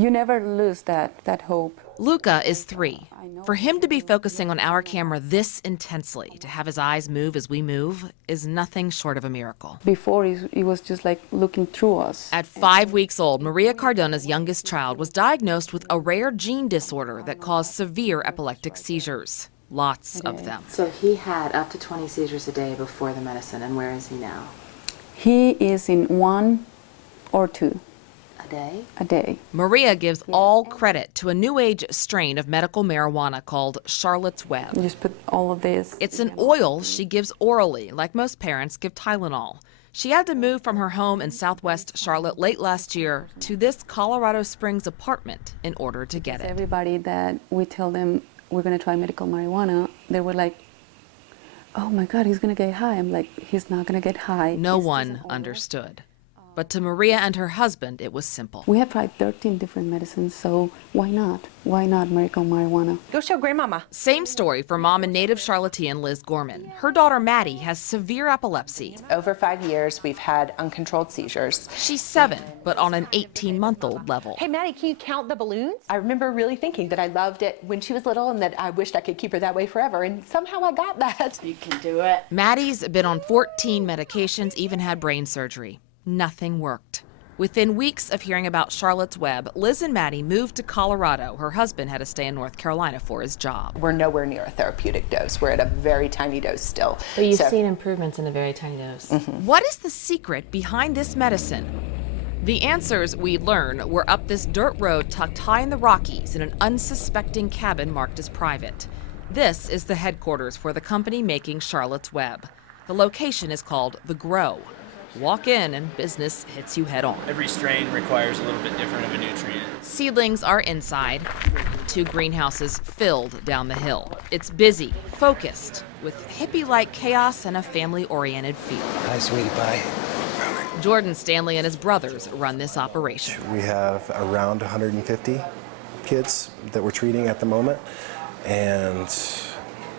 you never lose that hope. Luca is 3. For him to be focusing on our camera this intensely, to have his eyes move as we move, is nothing short of a miracle. Before, he was just like looking through us. At 5 weeks old, Maria Cardona's youngest child was diagnosed with a rare gene disorder that caused severe epileptic seizures. Lots of them. So he had up to 20 seizures a day before the medicine, and where is he now? He is in 1 or 2. A day. Maria gives all credit to a new age strain of medical marijuana called Charlotte's Web. You just put all of this. It's an oil she gives orally, like most parents give Tylenol. She had to move from her home in southwest Charlotte late last year to this Colorado Springs apartment in order to get it. Everybody that we tell them we're going to try medical marijuana, they were like, oh my God, he's going to get high. I'm like, he's not going to get high. No one understood. But to Maria and her husband, it was simple. We have tried 13 different medicines, so why not? Why not medical marijuana? Go show grandmama. Same story for mom and native Charlottean Liz Gorman. Her daughter Maddie has severe epilepsy. Over 5 years, we've had uncontrolled seizures. She's 7, but on an 18-month-old level. Hey, Maddie, can you count the balloons? I remember really thinking that I loved it when she was little and that I wished I could keep her that way forever, and somehow I got that. You can do it. Maddie's been on 14 medications, even had brain surgery. Nothing worked. Within weeks of hearing about Charlotte's Web, Liz and Maddie moved to Colorado. Her husband had to stay in North Carolina for his job. We're nowhere near a therapeutic dose. We're at a very tiny dose still. But you've seen improvements in a very tiny dose. What is the secret behind this medicine? The answers we learn were up this dirt road tucked high in the Rockies in an unsuspecting cabin marked as private. This is the headquarters for the company making Charlotte's Web. The location is called The Grow. Walk in and business hits you head on. Every strain requires a little bit different of a nutrient. Seedlings are inside, 2 greenhouses filled down the hill. It's busy, focused, with hippie-like chaos and a family-oriented feel. Hi, sweetie pie. Jordan Stanley and his brothers run this operation. We have around 150 kids that we're treating at the moment, and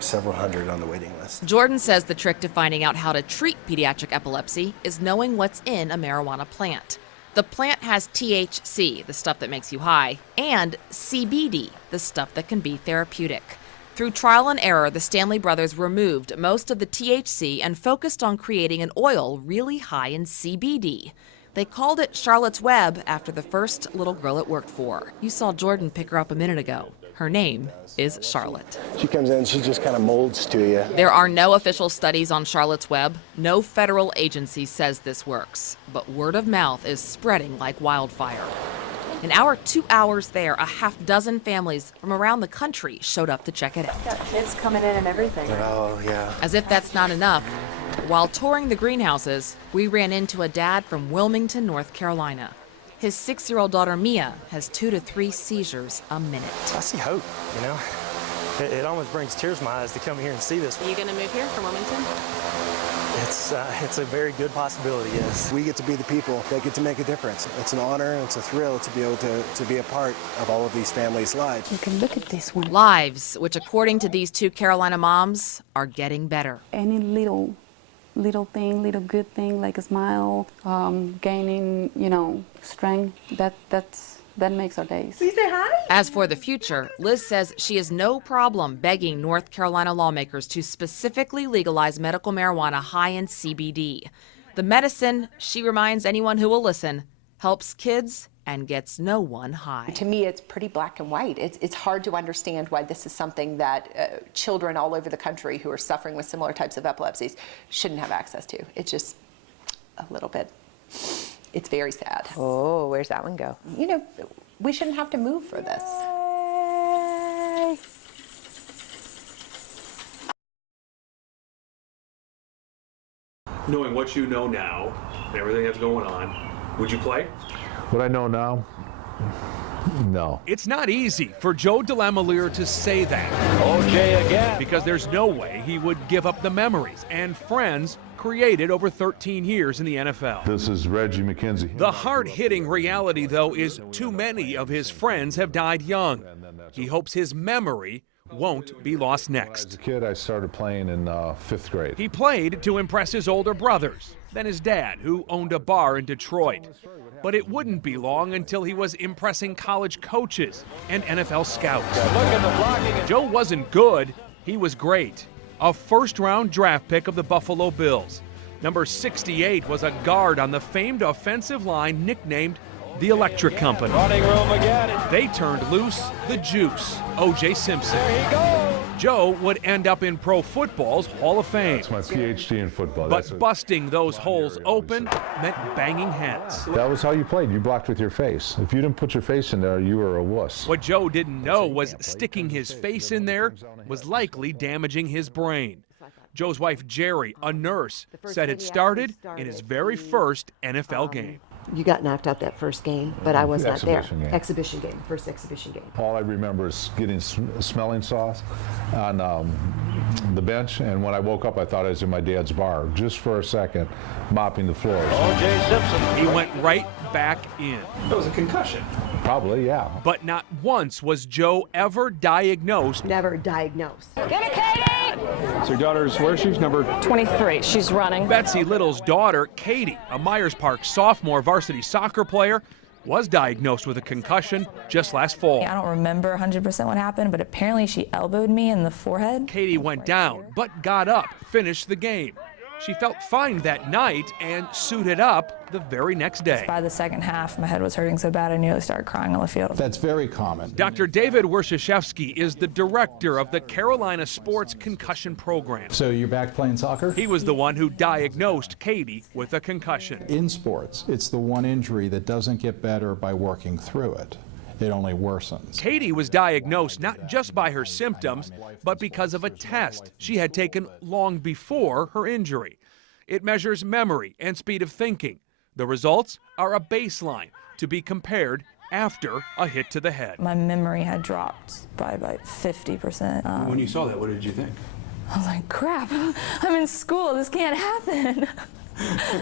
several hundred on the waiting list. Jordan says the trick to finding out how to treat pediatric epilepsy is knowing what's in a marijuana plant. The plant has THC, the stuff that makes you high, and CBD, the stuff that can be therapeutic. Through trial and error, the Stanley brothers removed most of the THC and focused on creating an oil really high in CBD. They called it Charlotte's Web after the first little girl it worked for. You saw Jordan pick her up a minute ago. Her name is Charlotte. She comes in, she just kind of molds to you. There are no official studies on Charlotte's Web. No federal agency says this works. But word of mouth is spreading like wildfire. In our 2 hours there, a half-dozen families from around the country showed up to check it out. Got kids coming in and everything. Oh, yeah. As if that's not enough, while touring the greenhouses, we ran into a dad from Wilmington, North Carolina. His 6-year-old daughter, Mia, has 2 to 3 seizures a minute. I see hope, you know. It almost brings tears to my eyes to come here and see this. Are you going to move here from Wilmington? It's a very good possibility, yes. We get to be the people that get to make a difference. It's an honor and it's a thrill to be able to be a part of all of these families' lives. You can look at this one. Lives, which according to these 2 Carolina moms, are getting better. Any little thing, little good thing, like a smile, gaining, strength, that makes our days. Please say hi. As for the future, Liz says she has no problem begging North Carolina lawmakers to specifically legalize medical marijuana high in CBD. The medicine, she reminds anyone who will listen, helps kids and gets no one high. To me, it's pretty black and white. It's hard to understand why this is something that children all over the country who are suffering with similar types of epilepsies shouldn't have access to. It's just a little bit, it's very sad. Oh, where's that one go? We shouldn't have to move for this. Knowing what you know now and everything that's going on, would you play? What I know now? No. It's not easy for Joe DeLameliere to say that. OJ again. Because there's no way he would give up the memories and friends created over 13 years in the NFL. This is Reggie McKenzie. The hard-hitting reality, though, is too many of his friends have died young. He hopes his memory won't be lost next. As a kid, I started playing in 5th grade. He played to impress his older brothers, then his dad, who owned a bar in Detroit. But it wouldn't be long until he was impressing college coaches and NFL scouts. Joe wasn't good, he was great. A first-round draft pick of the Buffalo Bills. Number 68 was a guard on the famed offensive line nicknamed the Electric Company. Running room again. They turned loose the juice, O.J. Simpson. There he goes. Joe would end up in pro football's Hall of Fame. That's my PhD in football. But busting those holes open meant banging heads. That was how you played. You blocked with your face. If you didn't put your face in there, you were a wuss. What Joe didn't know was sticking his face in there was likely damaging his brain. Joe's wife, Jerry, a nurse, said it started in his very first NFL game. You got knocked out that first game, but I was not there. Exhibition game. Exhibition game, first exhibition game. All I remember is getting smelling sauce on the bench, and when I woke up, I thought I was in my dad's bar, just for a second, mopping the floors. O.J. Simpson. He went right back in. That was a concussion. Probably, yeah. But not once was Joe ever diagnosed. Never diagnosed. So your daughter's, where is she? Number 23. She's running. Betsy Little's daughter, Katie, a Myers Park sophomore varsity soccer player, was diagnosed with a concussion just last fall. I don't remember 100% what happened, but apparently she elbowed me in the forehead. Katie went down, but got up, finished the game. She felt fine that night and suited up the very next day. By the second half, my head was hurting so bad I nearly started crying on the field. That's very common. Dr. David Wershashevsky is the director of the Carolina Sports Concussion Program. So you're back playing soccer? He was the one who diagnosed Katie with a concussion. In sports, it's the one injury that doesn't get better by working through it. It only worsens. Katie was diagnosed not just by her symptoms, but because of a test she had taken long before her injury. It measures memory and speed of thinking. The results are a baseline to be compared after a hit to the head. My memory had dropped by about 50%. When you saw that, what did you think? I was like, crap, I'm in school, this can't happen.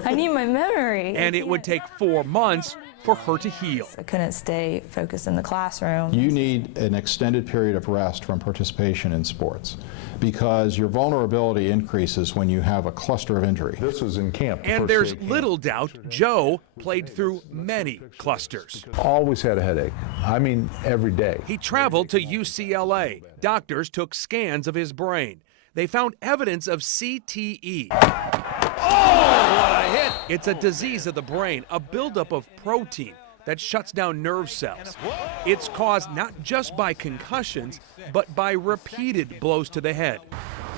I need my memory. And it would take 4 months for her to heal. I couldn't stay focused in the classroom. You need an extended period of rest from participation in sports because your vulnerability increases when you have a cluster of injury. This was in camp. And there's little doubt Joe played through many clusters. Always had a headache. I mean, every day. He traveled to UCLA. Doctors took scans of his brain. They found evidence of CTE. Oh, what a hit! It's a disease of the brain, a buildup of protein that shuts down nerve cells. It's caused not just by concussions, but by repeated blows to the head.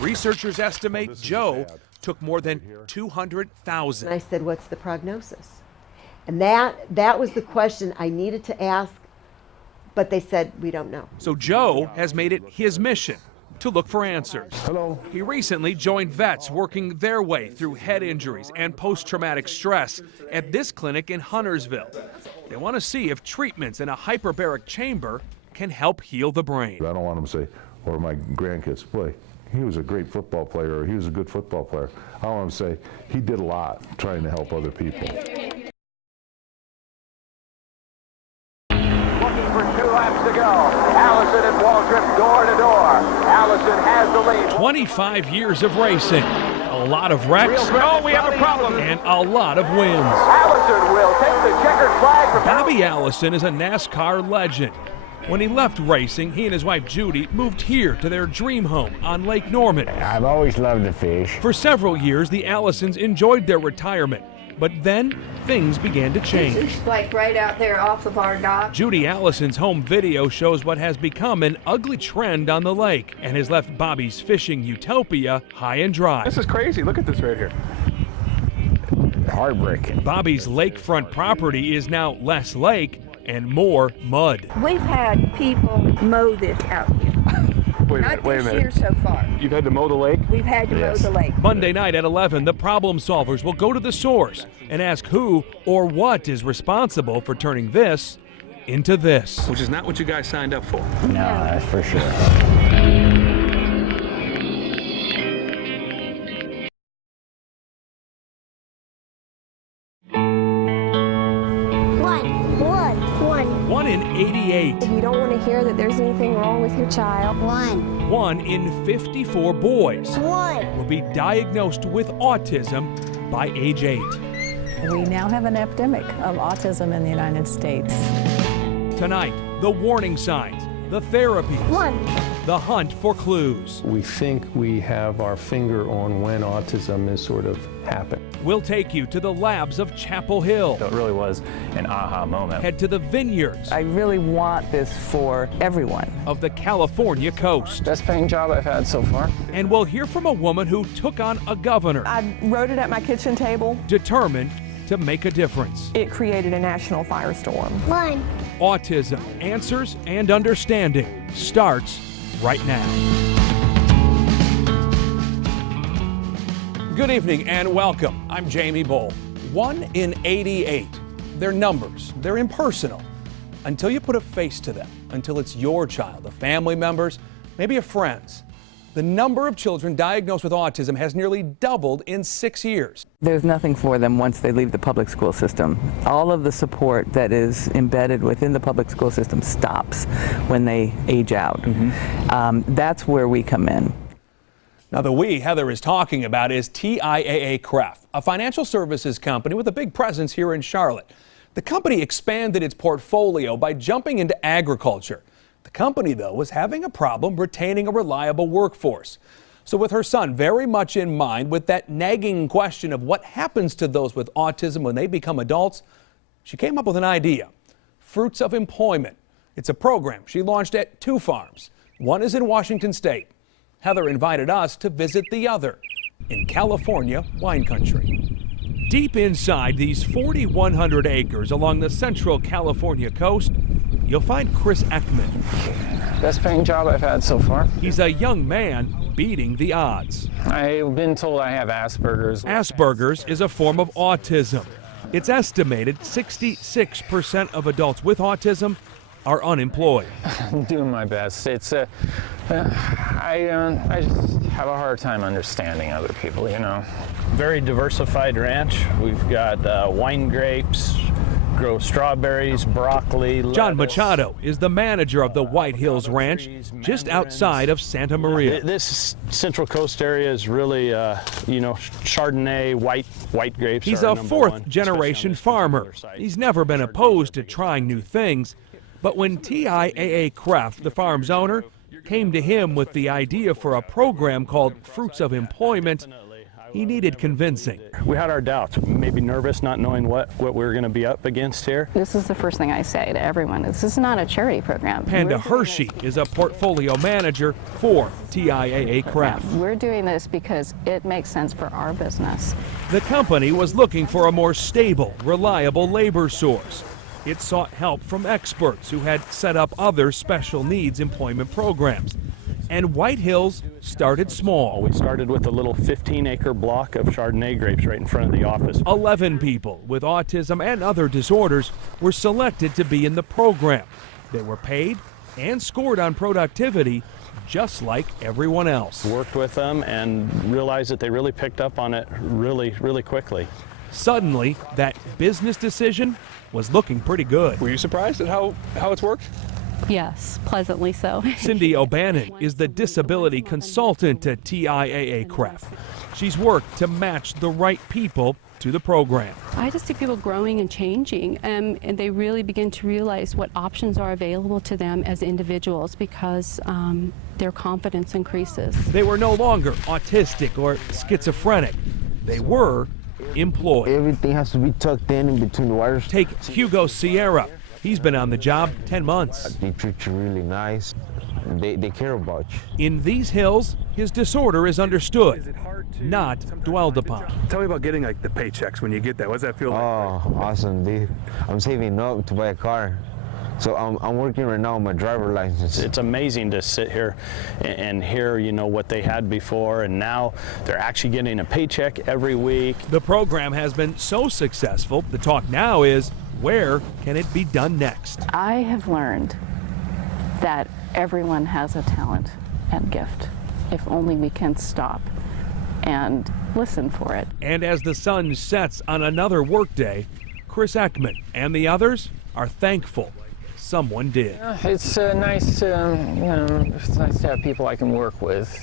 Researchers estimate Joe took more than 200,000. I said, what's the prognosis? And that was the question I needed to ask, but they said, we don't know. So Joe has made it his mission to look for answers. Hello. He recently joined vets working their way through head injuries and post-traumatic stress at this clinic in Huntersville. They want to see if treatments in a hyperbaric chamber can help heal the brain. I don't want them to say, or my grandkids, boy, he was a great football player, or he was a good football player. I want them to say, he did a lot trying to help other people. Looking for 2 laps to go. Allison and Waldrop door to door. Allison has the lead. 25 years of racing, a lot of wrecks, Oh, we have a problem. and a lot of wins. Allison will take the checkered flag for Bobby Allison is a NASCAR legend. When he left racing, he and his wife Judy moved here to their dream home on Lake Norman. I've always loved to fish. For several years, the Allisons enjoyed their retirement, but then things began to change. It's like right out there off of our dock. Judy Allison's home video shows what has become an ugly trend on the lake and has left Bobby's fishing utopia high and dry. This is crazy. Look at this right here. Heartbreaking. Bobby's lakefront property is now less lake and more mud. We've had people mow this out here. Wait Not a this minute. year so far. You've had to mow the lake? We've had to mow the lake. Monday night at 11, the problem solvers will go to the source and ask who or what is responsible for turning this into this. Which is not what you guys signed up for. No, that's for sure. One. 1 in 88. You don't want to hear that there's anything wrong with your child. 1 in 54 boys will be diagnosed with autism by age 8. We now have an epidemic of autism in the United States. Tonight, the warning signs, the therapies, the hunt for clues. We think we have our finger on when autism is sort of happening. We'll take you to the labs of Chapel Hill. It really was an aha moment. Head to the vineyards. I really want this for everyone. Of the California coast. Best paying job I've had so far. And we'll hear from a woman who took on a governor. I wrote it at my kitchen table. Determined to make a difference. It created a national firestorm. Autism, Answers and Understanding starts right now. Good evening and welcome. I'm Jamie Bull. 1 in 88. They're numbers. They're impersonal. Until you put a face to them, until it's your child, a family member's, maybe a friend's. The number of children diagnosed with autism has nearly doubled in 6 years. There's nothing for them once they leave the public school system. All of the support that is embedded within the public school system stops when they age out. That's where we come in. Now, the we Heather is talking about is TIAA-CREF, a financial services company with a big presence here in Charlotte. The company expanded its portfolio by jumping into agriculture. The company, though, was having a problem retaining a reliable workforce. So with her son very much in mind, with that nagging question of what happens to those with autism when they become adults, she came up with an idea. Fruits of Employment. It's a program she launched at 2 farms. One is in Washington State. Heather invited us to visit the other in California wine country. Deep inside these 4,100 acres along the central California coast, you'll find Chris Ekman. Best paying job I've had so far. He's a young man beating the odds. I've been told I have Asperger's. Asperger's is a form of autism. It's estimated 66% of adults with autism are unemployed. I'm doing my best. It's I just have a hard time understanding other people, you know. Very diversified ranch. We've got wine grapes, grow strawberries, broccoli, lettuce. John Machado is the manager of the White Hills Ranch just outside of Santa Maria. This Central Coast area is really, you know, Chardonnay, white grapes. He's a fourth-generation farmer. He's never been opposed to trying new things. But when TIAA-CREF, the farm's owner, came to him with the idea for a program called Fruits of Employment, he needed convincing. We had our doubts, maybe nervous, not knowing what we were going to be up against here. This is the first thing I say to everyone. This is not a charity program. Panda Hershey is a portfolio manager for TIAA-CREF. We're doing this because it makes sense for our business. The company was looking for a more stable, reliable labor source. It sought help from experts who had set up other special needs employment programs. And White Hills started small. We started with a little 15-acre block of Chardonnay grapes right in front of the office. 11 people with autism and other disorders were selected to be in the program. They were paid and scored on productivity just like everyone else. Worked with them and realized that they really picked up on it really quickly. Suddenly, that business decision was looking pretty good. Were you surprised at how it's worked? Yes, pleasantly so. Cindy O'Bannon is the disability consultant at TIAA-CREF. She's worked to match the right people to the program. I just see people growing and changing, and they really begin to realize what options are available to them as individuals because their confidence increases. They were no longer autistic or schizophrenic. They were employed. Everything has to be tucked in between the wires. Take Hugo Sierra. He's been on the job 10 months. They treat you really nice. They care about you. In these hills, his disorder is understood, not dwelled upon. Tell me about getting like the paychecks when you get that. What does that feel like? Oh, awesome, dude. I'm saving up to buy a car. So I'm working right now on my driver license. It's amazing to sit here and hear, you know, what they had before, and now they're actually getting a paycheck every week. The program has been so successful, the talk now is, where can it be done next? I have learned that everyone has a talent and gift, if only we can stop and listen for it. And as the sun sets on another workday, Chris Ekman and the others are thankful someone did. It's nice, it's nice to have people I can work with.